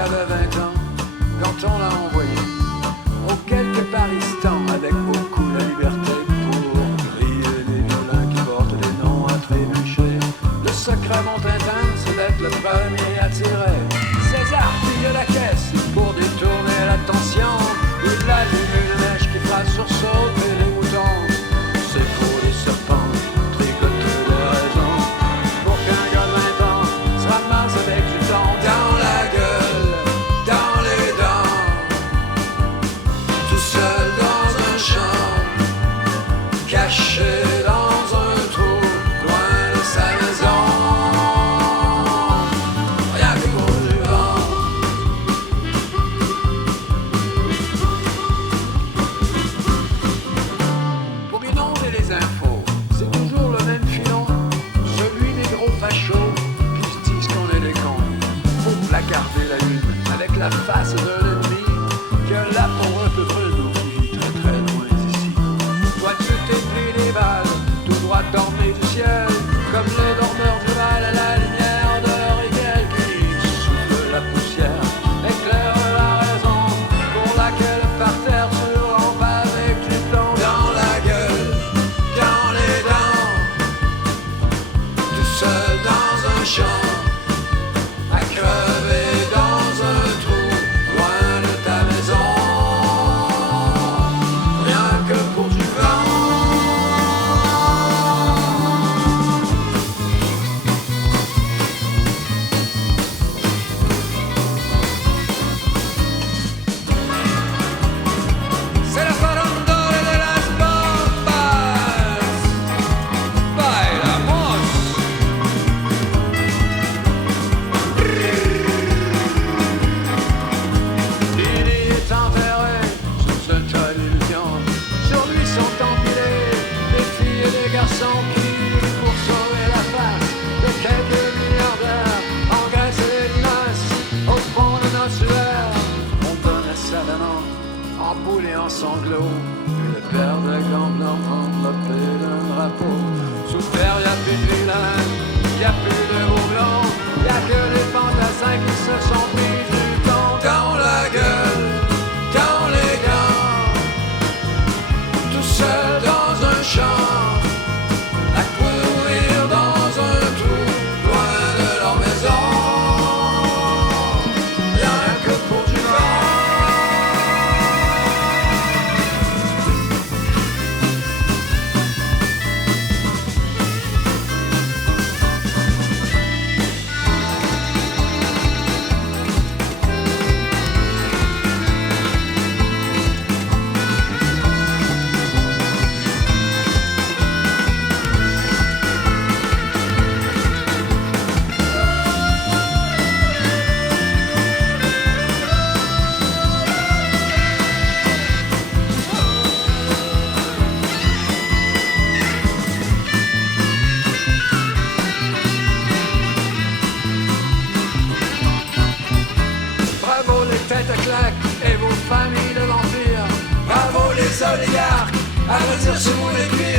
avait 20 ans quand on l'a envoyé au quelque Paristan avec beaucoup la liberté pour griller les violins qui portent des noms à trébucher. Le secret Montintin, c'est d'être le premier à tirer. César pille la caisse pour détourner l'attention. Il allume une mèche qui fera sursauter les moutons. C'est pour les serpents tricoter des raisons pour qu'un gars de 20 ans se ramasse avec du temps dans la gueule, dans les dents, tout seul dans un champ, caché dans un trou, loin de sa maison. Rien que pour du vent. Pour inonder les infos, c'est toujours le même filon, celui des gros fachos qui se disent qu'on est des cons. Faut placarder la lune avec la face d'un ennemi que la pauvre peu creuse nous vit très très loin d'ici. Toi tu t'es pris les balles, tout droit dormé du ciel, comme les dormeurs du mal à la lumière de Rigel qui souffle la poussière, éclaire la raison pour laquelle par terre tu rampes avec du plomb dans la gueule, dans les dents, tout seul dans un champ, à crever dans un trou, loin de ta maison. Rien que pour du vent. C'est la farandole de las bombas. Bailamos. Lily est enterré sous ce tas d'illusions. Sur lui sont empilés des filles et des garçons qui, pour sauver la face de quelques milliardaires, engraissent les limaces au fond de nos sueurs. On donne à Savanon, en boule et en sanglots, une paire de gants blancs enveloppés d'un drapeau. Sous terre, y a plus de vilains, y a plus de houblons, y a que les fantassins qui se sont pris du temps dans la gueule, dans les gants, tout seul dans un champ, à courir dans un trou, loin de leur maison. Rien que pour du vent. Bravo les têtes à claques et vos familles de vampires. Bravo les oligarques, à redire sous les cuirs.